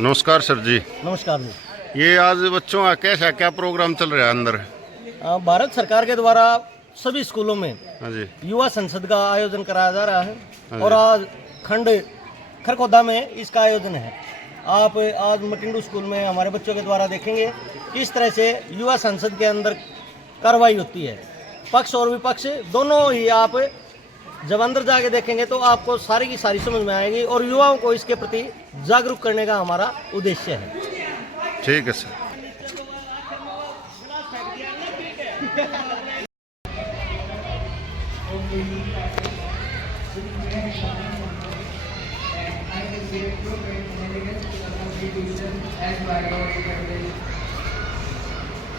नमस्कार सर जी। नमस्कार जी। ये आज बच्चों का कैसा क्या प्रोग्राम चल रहा है अंदर? भारत सरकार के द्वारा सभी स्कूलों में हाँ जी। युवा संसद का आयोजन कराया जा रहा है हाँ और जी। आज खंड खरखोदा में इसका आयोजन है। आप आज मटिंडू स्कूल में हमारे बच्चों के द्वारा देखेंगे किस तरह से युवा संसद के अंदर कार्रवाई होती है। पक्ष और विपक्ष दोनों ही आप जब अंदर जाके देखेंगे तो आपको सारी की सारी समझ में आएगी और युवाओं को इसके प्रति जागरूक करने का हमारा उद्देश्य है। ठीक है sir.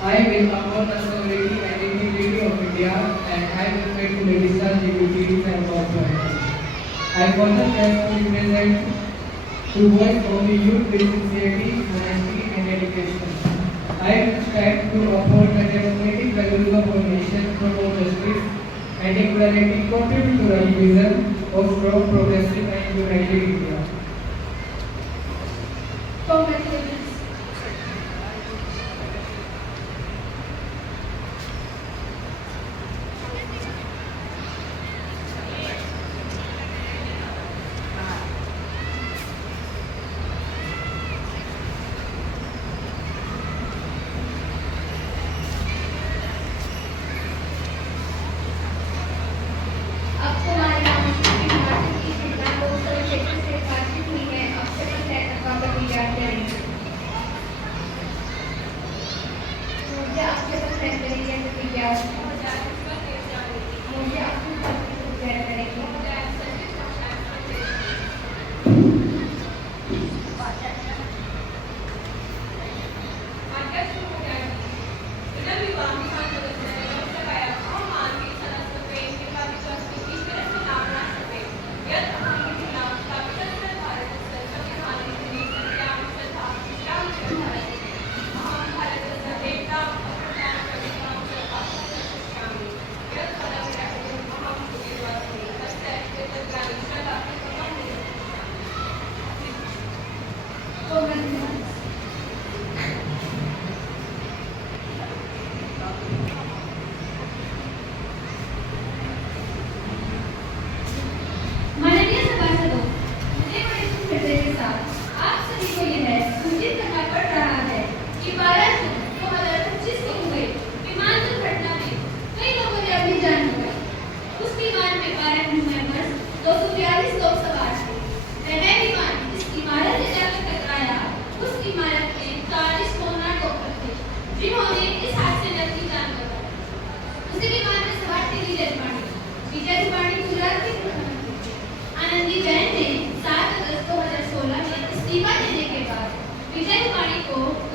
I will promote the sovereignty and integrity of India and I will try to legislate the duties and authorities. I further pledge to represent to voice of the youth with sincerity, honesty and dedication. I will strive to uphold the democratic values of our nation, promote justice and equality, contribute to the vision of strong, progressive and united India. Congratulations.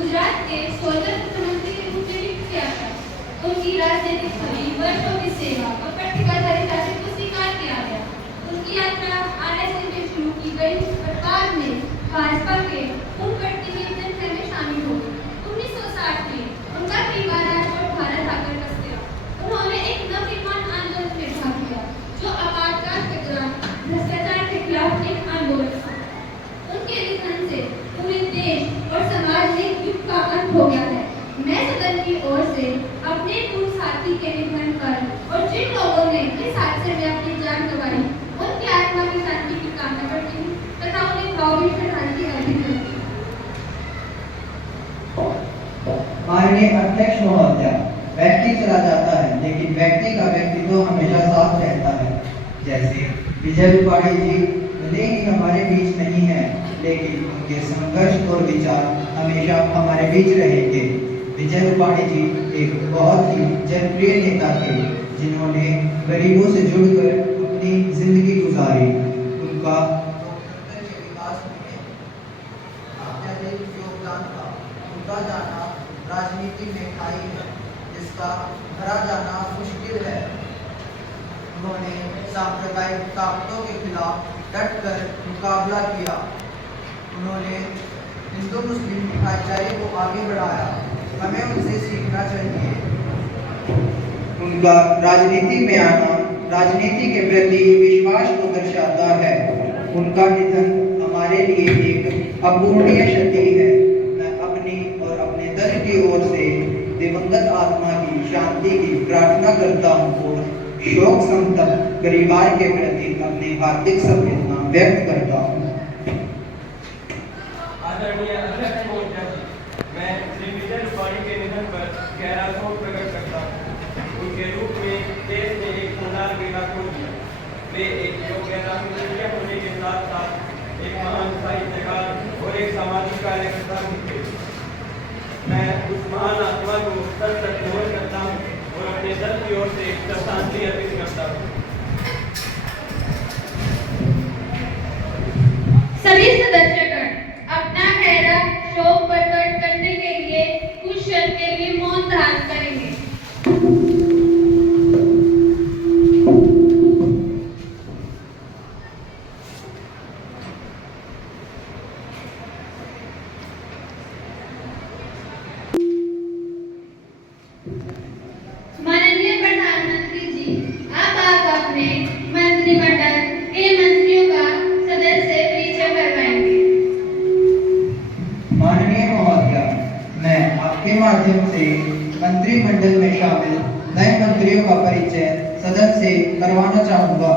Gujarat के 16 मुख्यमंत्री के रूप में नियुक्त किया था। उनकी राजनीतिक छवि, वर्षों की सेवा और पट्टिकाधारी शासन को स्वीकार किया गया। उनकी यात्रा आरएसएस में शुरू की गई और बाद में भाजपा के उनकट्टी में जनता में शामिल हो गई। 1960 में उनका परिवार राजकोट भारत आकर बस गया। उन्होंने एक नवनिर्माण आंदोलन में भाग लिया जो आपातकाल के दौरान भ्रष्टाचार के खिलाफ एक आंदोलन था। उनके निधन से पूरे देश और समाज में युग का अंत हो गया है। मैं सदन की ओर से अपने पूर्व साथी के निधन पर और जिन लोगों ने इस हादसे में अपनी जान गंवाई उनकी आत्मा की शांति की कामना करती हूँ तथा उन्हें भावभीनी श्रद्धांजलि अर्पित करती हूँ। माननीय अध्यक्ष महोदय, व्यक्ति चला जाता है लेकिन व्यक्ति का व्यक्तित्व हमेशा साथ रहता है। जैसे विजय रूपाणी जी भले ही हमारे बीच नहीं है लेकिन उनके संघर्ष और विचार हमेशा हमारे बीच रहेंगे। विजय रूपाणी जी एक बहुत ही जनप्रिय नेता थे जिन्होंने गरीबों से जुड़कर अपनी जिंदगी गुजारी। उनका योगदान था। उनका जाना राजनीति में खाई है जिसका भरा जाना मुश्किल है। उन्होंने सांप्रदायिक ताकतों के खिलाफ डटकर मुकाबला किया। उन्होंने हिंदू मुस्लिम भाईचारे को आगे बढ़ाया। हमें उनसे सीखना चाहिए। उनका राजनीति में आना राजनीति के प्रति विश्वास को दर्शाता है। उनका निधन हमारे लिए एक अपूर्णीय क्षति है। मैं अपनी और अपने दल की ओर से दिवंगत आत्मा की शांति की प्रार्थना करता हूँ और शोक संतप्त परिवार के प्रति अपनी हार्दिक संवेदना व्यक्त करता हूँ। आदरणीय अध्यक्ष महोदय जी, मैं श्री विजय रूपाणी के निधन पर गहरा शोक प्रकट करता हूँ। उनके रूप में देश ने एक शानदार बेटा खो दिया। वे एक योग्य राजनीतिज्ञ होने के साथ साथ एक महान साहित्यकार और एक सामाजिक कार्यकर्ता भी थे। मैं उस महान आत्मा को सर तक नमन करता हूँ और अपने दल की ओर से श्रद्धांजलि अर्पित करता हूँ। सभी सदस्यगण अपना गहरा शोक प्रकट करने के लिए कुछ क्षण के लिए मौन धारण करेंगे। माननीय प्रधानमंत्री जी, अब आप अपने मंत्रिमंडल के मंत्रियों का सदस्य परिचय करवाएंगे। माननीय महोदया, मैं आपके माध्यम से मंत्रिमंडल में शामिल नए मंत्रियों का परिचय सदन से करवाना चाहूंगा।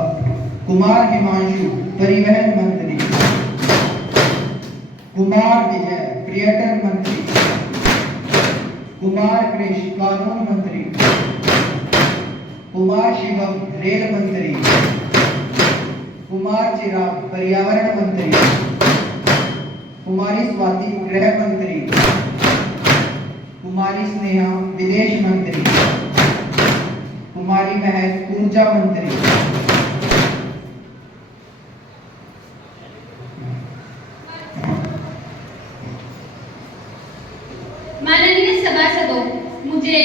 कुमार हिमांशु, परिवहन मंत्री। कुमार विजय, पर्यटन मंत्री। कुमार कृष, कानून मंत्री। कुमार शिवम, रेल मंत्री। कुमार चिराग, पर्यावरण मंत्री। कुमारी स्वाति, गृह मंत्री। कुमारी स्नेहा, विदेश मंत्री। कुमारी महक, ऊर्जा मंत्री। माननीय सभासदों, मुझे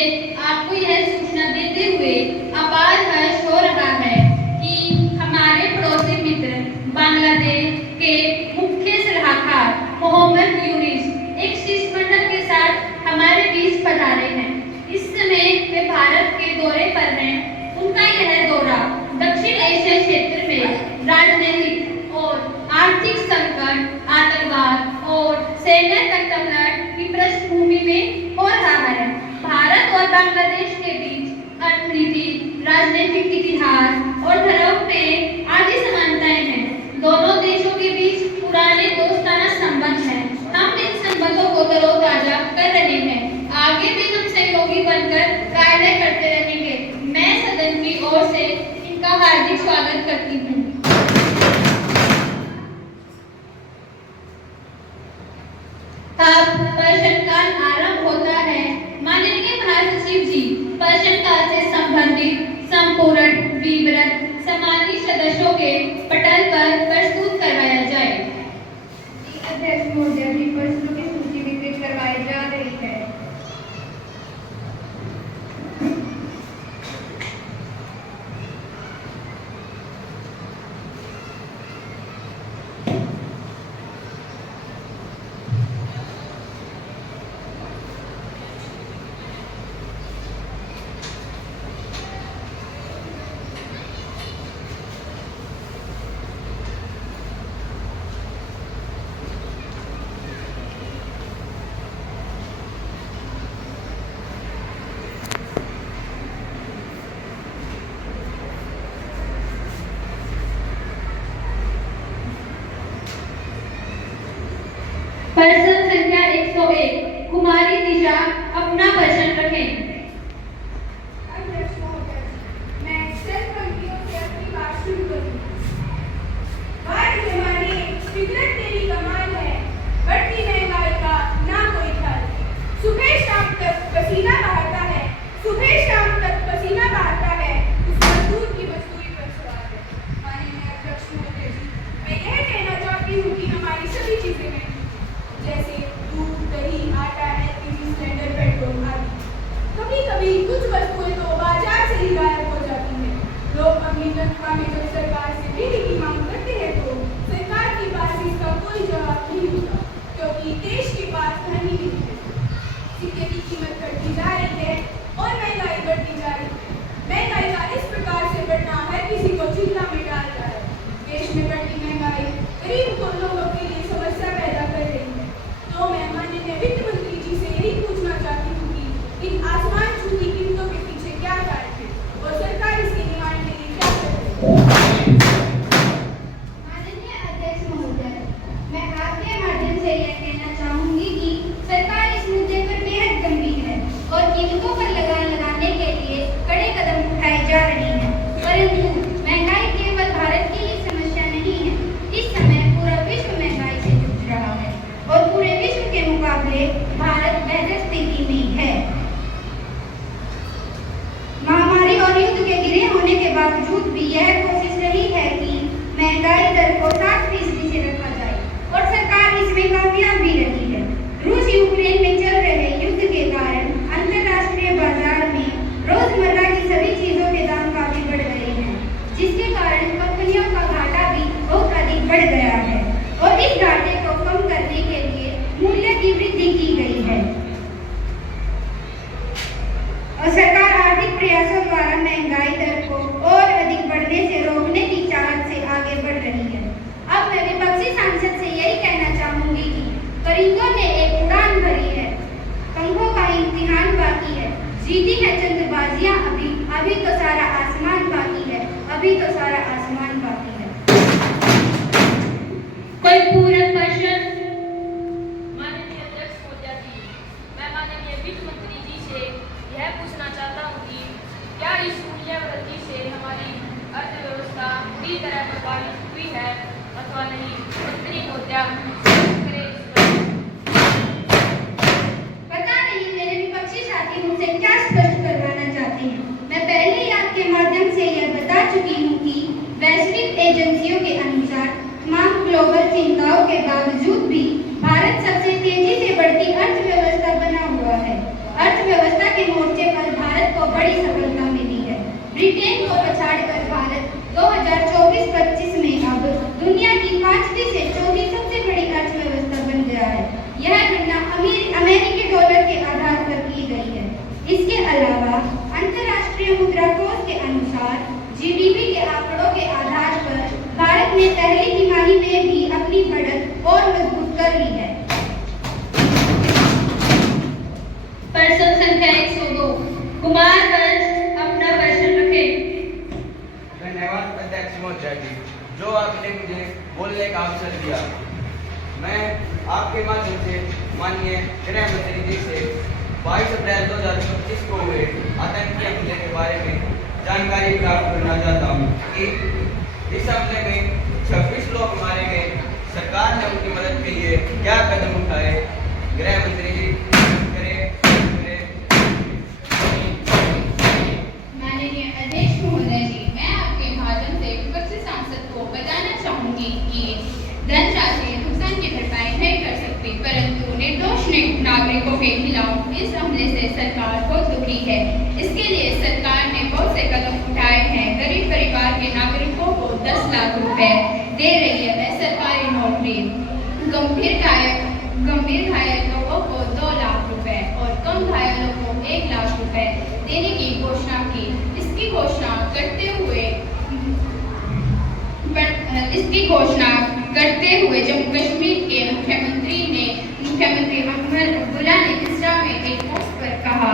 आपको यह सूचना देते हुए अपार हर्ष हो रहा है कि हमारे पड़ोसी मित्र बांग्लादेश के मुख्य सलाहकार मोहम्मद यूनिस एक शिष्टमंडल के साथ हमारे बीच पधारे हैं। इस समय वे भारत के दौरे पर हैं। उनका यह दौरा दक्षिण एशिया क्षेत्र में राजनीतिक और आर्थिक संकट, आतंकवाद और सैन्य तख्तापलट की पृष्ठभूमि में हो रहा है। भारत और बांग्लादेश के बीच अर्थनीति, राजनीतिक इतिहास और धर्म में आदि समानताएं हैं। दोनों देशों के बीच पुराने दोस्ताना संबंध हैं। हम इन संबंधों को तरोताजा कर रहे हैं। आगे भी हम सहयोगी बनकर कार्य करते रहेंगे। मैं सदन की ओर से इनका हार्दिक स्वागत करती हूँ। अब प्रश्नकाल आरंभ होता है। माननीय महासचिव जी, प्रश्नकाल से संबंधित संपूर्ण विवरण सम्मानित सदस्यों के पटल पर प्रस्तुत करवाया जाए। अध्यक्ष महोदय जी, प्रश्नों की सूची वितरित करवाई जा रही है। प्रश्न संख्या 101, कुमारी दिशा अपना प्रश्न रखें। अध्यक्ष महोदय, मैं सिर्फ पंक्तियों से अपनी बात शुरू करूंगी। हर जमाने फितरत तेरी कमाल है, बढ़ती महंगाई का ना कोई हल। सुबह शाम तक पसीना बहाता है, सुबह शाम तक पसीना बहाता है, उस मजदूर की मजदूरी पर सवाल है। माननीय अध्यक्ष महोदय जी, मैं यह कहना चाहती हूँ कि हमारी सभी चीजें महंगी, जैसे दूध, दही, आटा, एलपीजी सिलेंडर, पेट्रोल आदि। तो वृद्धि की गई है और सरकार आर्थिक प्रयासों द्वारा महंगाई दर को और अधिक बढ़ने से रोकने की चाहत से आगे बढ़ रही है। अब मैं विपक्षी सांसद से यही कहना चाहूंगी कि परिंदों ने एक उड़ान भरी है, पंखों का इम्तिहान बाकी है, जीती है चंदबाजियां अभी तो सारा आसमान बाकी है, अभी तो सारा आसमान बाकी है। कोई पूरक प्रश्न? माननीय अध्यक्ष महोदया जी, मैं माननीय वित्त मंत्री जी से यह पूछना चाहता हूँ कि क्या इस मूल्य वृद्धि से हमारी अर्थव्यवस्था पूरी तरह प्रभावित हुई है अथवा नहीं? मंत्री महोदया पता नहीं मेरे विपक्षी साथी मुझसे क्या स्पष्ट करवाना चाहते हैं। मैं पहले ही आपके माध्यम से यह बता चुकी हूँ कि वैश्विक एजेंसियों के अनुसार तमाम ग्लोबल चिंताओं के बावजूद भी भारत सबसे तेजी से बढ़ती अर्थव्यवस्था बना हुआ है। अर्थव्यवस्था के मोर्चे पर भारत को बड़ी सफलता मिली है। ब्रिटेन को पछाड़कर भारत 2024-25 में अब दुनिया की 5वीं से 4थी सबसे बड़ी अर्थव्यवस्था बन गया है। यह गणना अमेरिकी डॉलर के आधार पर की गई है। इसके अलावा अंतर्राष्ट्रीय मुद्रा कोष के अनुसार जीडीपी के आंकड़ों के आधार पर भारत ने पहली तिमाही में भी अपनी बढ़त और मजबूत कर ली है। प्रश्न संख्या 102 कुमार वंश अपना प्रश्न रखें। धन्यवाद अध्यक्ष महोदया जी, जो आपने मुझे बोलने का अवसर दिया। मैं आपके माध्यम से माननीय गृह मंत्री जी से 22 अप्रैल 2025 को हुए आतंकी हमले के बारे में जानकारी प्राप्त करना चाहता हूँ कि इस हमले में 26 लोग मारे गए। सरकार ने उनकी मदद के लिए क्या कदम उठाए? गृह मंत्री जी माननीय अध्यक्ष महोदय जी, मैं आपके माध्यम से विपक्षी सांसद को बताना चाहूंगी कि धनराशि नुकसान की भरपाई नहीं कर सकती, परंतु निर्दोष नागरिकों के खिलाफ इस हमले से सरकार बहुत दुखी है। इसके लिए सरकार ने बहुत से कदम उठाए हैं। गरीब परिवार के नागरिकों को 10 लाख रुपए दे रही है वह सरकारी नौकरी, गंभीर घायल लोगों को 2 लाख रुपए और कम घायलों को 1 लाख रुपए देने की घोषणा की। इसकी घोषणा करते हुए जम्मू कश्मीर के मुख्यमंत्री महमूद अब्दुल्ला ने इंस्टा में एक पोस्ट पर कहा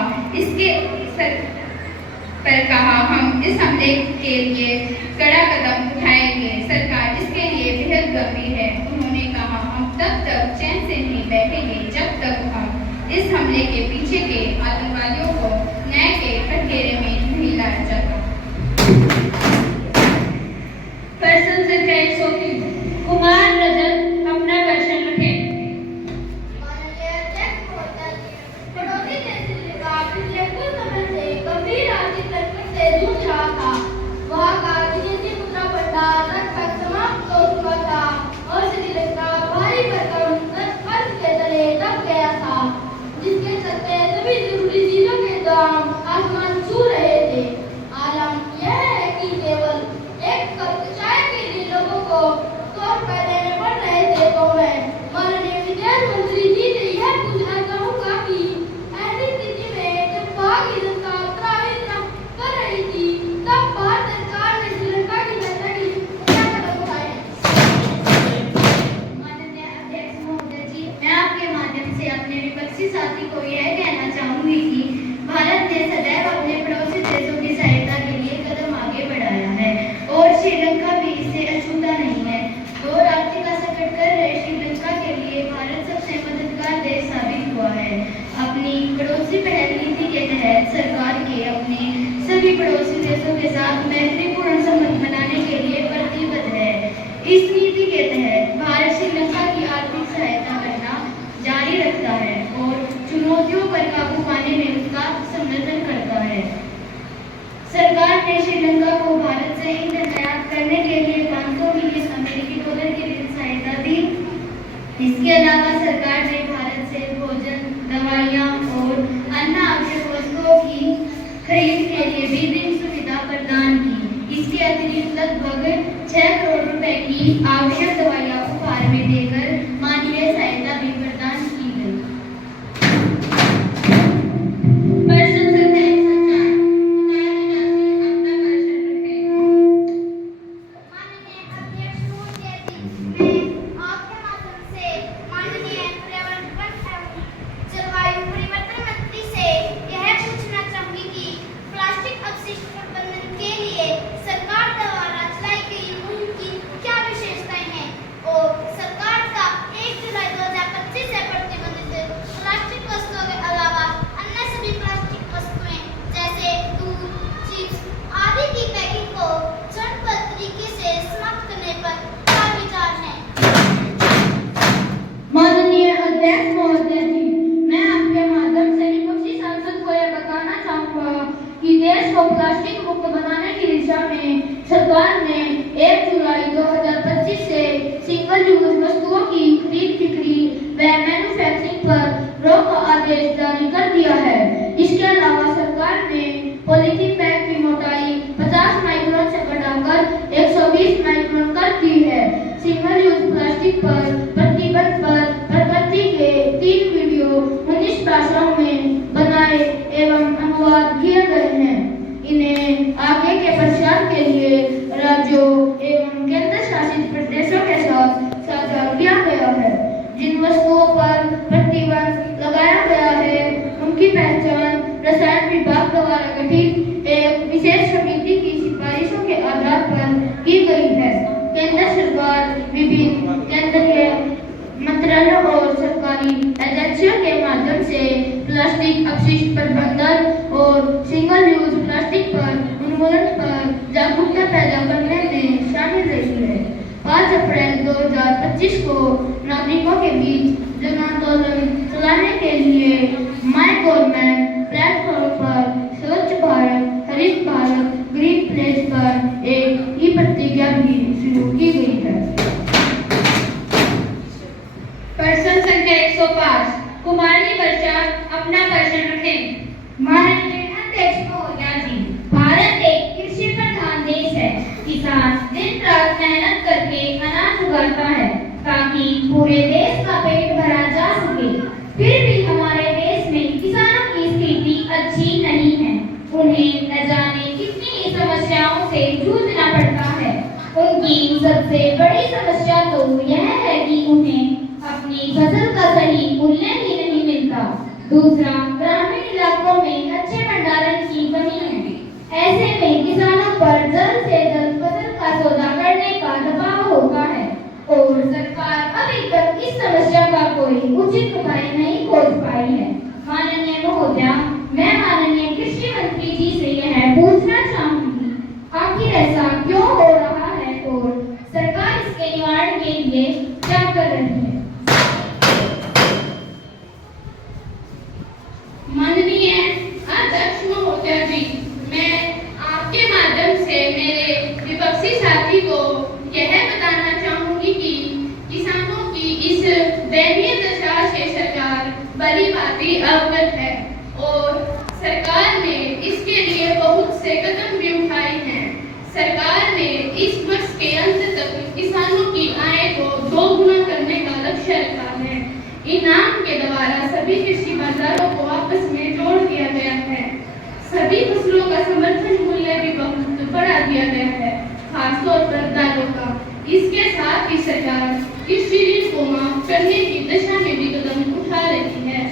हम इस हमले के लिए कड़ा कदम उठाएंगे। सरकार इसके लिए बेहद गंभीर है। उन्होंने कहा हम तब तक चैन से नहीं बैठेंगे जब तक हम इस हमले के पीछे के आतंकवादियों को न्याय के कटघरे में नहीं लाया जाता। प्रश्न संख्या 103 कुमार रजत अपना प्रश्न रखें। माननीय अध्यक्ष महोदया जी, पड़ोसी देश श्रीलंका पिछले कुछ समय से गंभीर आर्थिक संकट से जूझ रहा था। वहाँ का विदेशी मुद्रा भंडार लगभग समाप्त हो चुका था और श्रीलंका भारी भरकम कर्ज के तले दब गया था, जिसके चलते सभी जरूरी चीजों के दाम आसमान छू रहे थे। आलम यह है कि केवल एक कप चाय के लिए लोगों को 100 रुपए देने पड़ रहे थे। तो मैं माननीय विदेश मंत्री जी से यह पूछना चाहूँगा कि ऐसी स्थिति में जब भारतीय जनता त्राही कर रही थी, तब भारत सरकार ने श्रीलंका की जनता की क्या कदम उठाए? माननीय अध्यक्ष महोदय जी, मैं आपके माध्यम से अपने विपक्षी साथी को यह कहना चाहूंगी कि भारत ने सदैव अपने पड़ोसी देशों की सहायता के लिए कदम आगे बढ़ाया है और श्रीलंका भी इससे अछूता नहीं है। और आर्थिक संकट कर रहे श्रीलंका के लिए भारत सबसे मददगार देश साबित हुआ है। अपनी पड़ोसी पहल नीति के तहत सरकार के अपने सभी पड़ोसी देशों के साथ मैत्रीपूर्ण संबंध बनाने के लिए प्रतिबद्ध है। इस नीति के तहत भारत श्रीलंका की आर्थिक सहायता करना जारी रखता है और चुनौतियों पर काबू पाने में उसका समर्थन करता है। सरकार ने श्रीलंका को भारत से ईंधन आयात करने के लिए 500 मिलियन अमेरिकी डॉलर की ऋण सहायता दी। इसके अलावा सरकार ने भारत से भोजन, दवाइयाँ और अन्य आवश्यक वस्तुओं की खरीद के लिए भी ऋण सुविधा प्रदान की। इसके अतिरिक्त लगभग 6 करोड़ रुपए की आवश्यक दवाइयाँ उपहार में देकर मानवीय सहायता भी प्रदान की गई। अध्यक्ष महोदय जी, मैं आपके माध्यम से विपक्षी सांसद को यह बताना चाहूँगा कि देश को प्लास्टिक मुक्त बनाने की दिशा में सरकार ने 1 जुलाई 2025 से सिंगल यूज वस्तुओं की खरीद बिक्री व मैन्युफैक्चरिंग पर रोक का आदेश जारी कर दिया है। इसके अलावा सरकार ने पॉलीथीन बैग की मोटाई 50 माइक्रोन से बढ़ाकर 120 माइक्रोन कर दी है। सिंगल यूज प्लास्टिक पर प्रतिबंध पर प्रकृति के 3 वीडियो 19 भाषाओं में बनाए एवं अनुवाद किए गए हैं। इन्हें आगे के प्रचार के लिए राज्यों एवं केंद्र शासित प्रदेशों के साथ साझा किया गया है। जिन वस्तुओं पर प्रतिबंध लगाया गया है उनकी पहचान रसायन विभाग द्वारा गठित एक विशेष समिति की सिफारिशों के आधार पर की गई है। केंद्र सरकार विभिन्न केंद्रीय मंत्रालयों और सरकारी एजेंसियों के माध्यम से प्लास्टिक अपशिष्ट प्रबंधन और सिंगल यूज प्लास्टिक पर उन्मूलन पर जागरूकता पैदा करने में शामिल रही है। 5 अप्रैल 2025 को नागरिकों के बीच जन आंदोलन चलाने के लिए माय गवर्नमेंट प्लेटफॉर्म पर स्वच्छ भारत, हरित भारत, ग्रीन प्लेस पर एक ई प्रतिज्ञा भी शुरू की गई है। प्रश्न संख्या 105 कुमारी वर्षा अपना प्रश्न रखें। माननीय अध्यक्ष महोदय जी, भारत एक कृषि प्रधान देश है। किसान दिन रात मेहनत करके अनाज उगाता है ताकि पूरे देश का पेट भरा जा सके। फिर भी हमारे देश में किसानों की स्थिति अच्छी नहीं है। उन्हें न जाने कितनी समस्याओं से जूझना पड़ता है। उनकी सबसे बड़ी समस्या तो यह है कि उन्हें अपनी फसल का सही मूल्य ही नहीं मिलता। दूसरा, ग्रामीण इलाकों में अच्छे भंडारण की कमी है। ऐसे में किसानों पर जल्द से जल्द फसल का सौदा करने का दबाव होता है और सरकार अभी तक इस समस्या का कोई उचित उपाय नहीं खोज पाई है। माननीय महोदय, मैं माननीय कृषि मंत्री जी से यह पूछना चाहूंगी, आखिर ऐसा क्यों हो रहा है और सरकार इसके निवारण के लिए क्या कर रही है? माननीय अध्यक्ष महोदय जी, मैं आपके माध्यम से मेरे विपक्षी साथी को यह बताना चाहूंगी कि किसानों की इस दयनीय दशा से सरकार भली भांति अवगत है और सरकार ने इसके लिए बहुत से कदम भी उठाए हैं। सरकार ने इस वर्ष के अंत तक किसानों की आय को 2 गुना करने का लक्ष्य रखा है। इनाम के द्वारा सभी कृषि बाजारों को आपस में जोड़ दिया गया है। सभी फसलों का समर्थन मूल्य भी बहुत बढ़ा दिया गया है, खासतौर पर दालों का। इसके साथ ही सरकार कृषि ऋण को माफ करने की दिशा में भी कदम उठा रही है।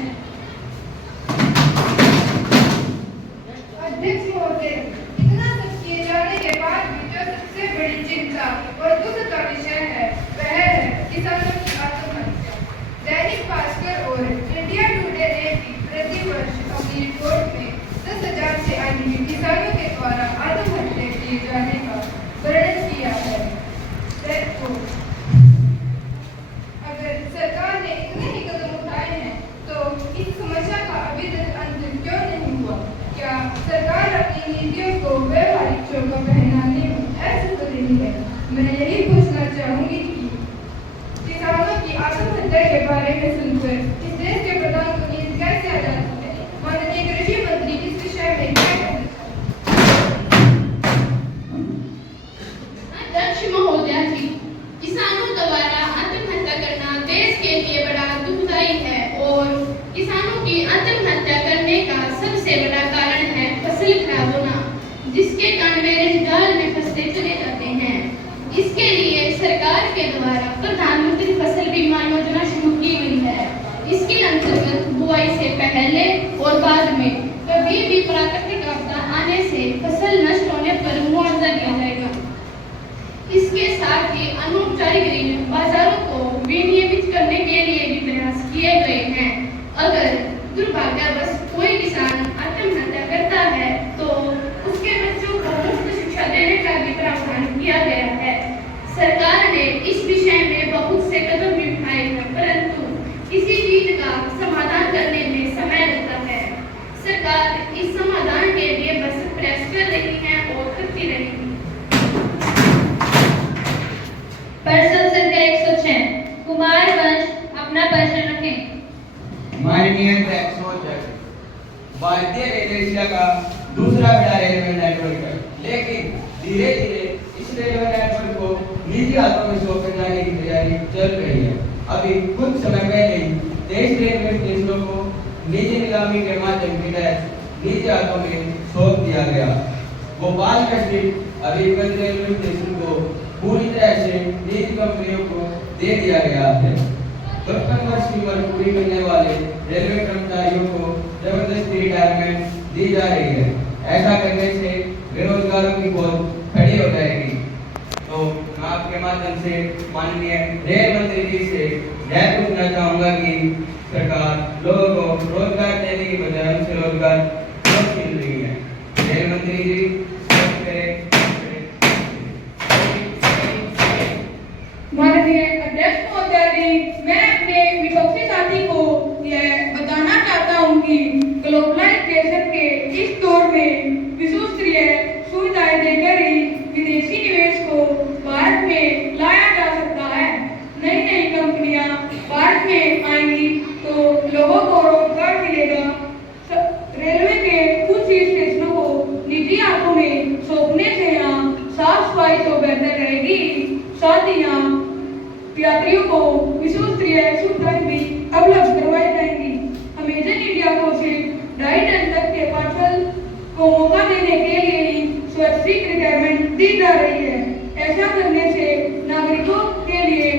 अध्यक्ष महोदय, इतना सब किए जाने के बाद भी जो सबसे बड़ी चिंता और दुख का विषय है वह है किसानों की आत्महत्या। दैनिक भास्कर और इंडिया टुडे ने भी प्रतिवर्ष अपनी रिपोर्ट में 10,000 से अधिक किसानों के द्वारा आत्महत्या किए जाने का वर्णन किया है। तो अगर सरकार ने इतने ही कदम उठाए हैं तो इस समस्या का अभी तक अंत क्यों नहीं हुआ? क्या सरकार अपनी नीतियों को व्यवहारिक चौका पहनाने में असफल रही है? मैं यही पूछना चाहूंगी कि किसानों की आत्महत्या के बारे में सुनकर इस देश के प्रधान को नींद कैसे आ जाती है? माननीय कृषि मंत्री इस विषय में क्या कहना अध्यक्ष महोदय जी, किसानों द्वारा आत्महत्या करना देश के लिए बड़ा दुखदायी है और किसानों की आत्महत्या करने का सबसे बड़ा कारण है फसल खराब होना, जिसके कारण वे रोजगार में फंसते चले जाते हैं। इसके लिए सरकार के द्वारा प्रधानमंत्री फसल बीमा योजना शुरू की गई है। इसके अंतर्गत बुआई से पहले और बाद में कभी भी प्राकृतिक आपदा आने से फसल नष्ट होने पर मुआवजा दिया जाएगा। इसके साथ ही अनौपचारिक ऋण बाजारों को विनियमित करने के लिए भी प्रयास किए गए हैं। अगर दुर्भाग्यवश कोई किसान आत्महत्या करता है तो उसके बच्चों को मुफ्त शिक्षा देने का भी प्रावधान किया गया है। सरकार ने इस विषय में बहुत से कदम भी उठाए हैं, परंतु किसी चीज सरकार इस समाधान के लिए बस प्रयास कर रही है और करती रहेगी। प्रश्न संख्या 106 कुमार वंश अपना प्रश्न रखें। माननीय अध्यक्ष, भारतीय रेल एशिया का दूसरा बड़ा रेलवे नेटवर्क है, लेकिन धीरे धीरे इस रेलवे नेटवर्क को निजी हाथों में सौंपे जाने की तैयारी चल रही है। अभी कुछ समय पहले ही 23 रेलवे स्टेशनों को निजी नीलामी के माध्यम से निजी हाथों में सौंप दिया गया। भोपाल का स्थित अलीगंज रेलवे स्टेशन को पूरी तरह से निजी कंपनियों को दे दिया गया है। 55 वर्ष की उम्र पूरी करने वाले रेलवे कर्मचारियों को जबरदस्ती रिटायरमेंट दी जा रही है। ऐसा करने से बेरोजगारों की बहुत खड़ी हो जाएगी। तो मैं आपके माध्यम से माननीय रेल मंत्री जी से यह पूछना चाहूंगा कि सरकार लोगों को रोजगार देने की बजाय उनसे रोजगार क्यों छीन रही है। रेल मंत्री जी माननीय अध्यक्ष महोदय जी, मैं अपने विपक्षी साथी को यह बताना चाहता हूँ कि ग्लोबलाइजेशन के इस दौर में विश्व स्तरीय सुविधाएं देकर ही विदेशी निवेश को भारत में लाया जा सकता है। नई नई कंपनियां भारत में आएंगी तो लोगों को रोजगार मिलेगा। रेलवे के कुछ ही स्टेशनों को निजी हाथों में सौंपने से यहाँ साफ सफाई तो बेहतर रहेगी, साथ ही यहाँ यात्रियों को विश्व स्तरीय सुविधाएं भी उपलब्ध करवाई जाएंगी। अमेजन इंडिया को सिर्फ 2.5 टन तक के पार्सल को मौका देने के लिए ही स्वैच्छिक रिटायरमेंट दी जा रही है। ऐसा करने से नागरिकों के लिए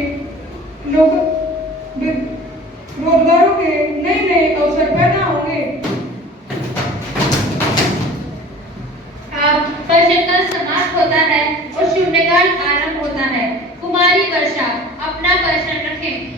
रोजगारों के नए नए अवसर पैदा होंगे। अब प्रश्नकाल समाप्त होता है और शून्यकाल आरंभ होता है। कुमारी वर्षा अपना प्रश्न रखें।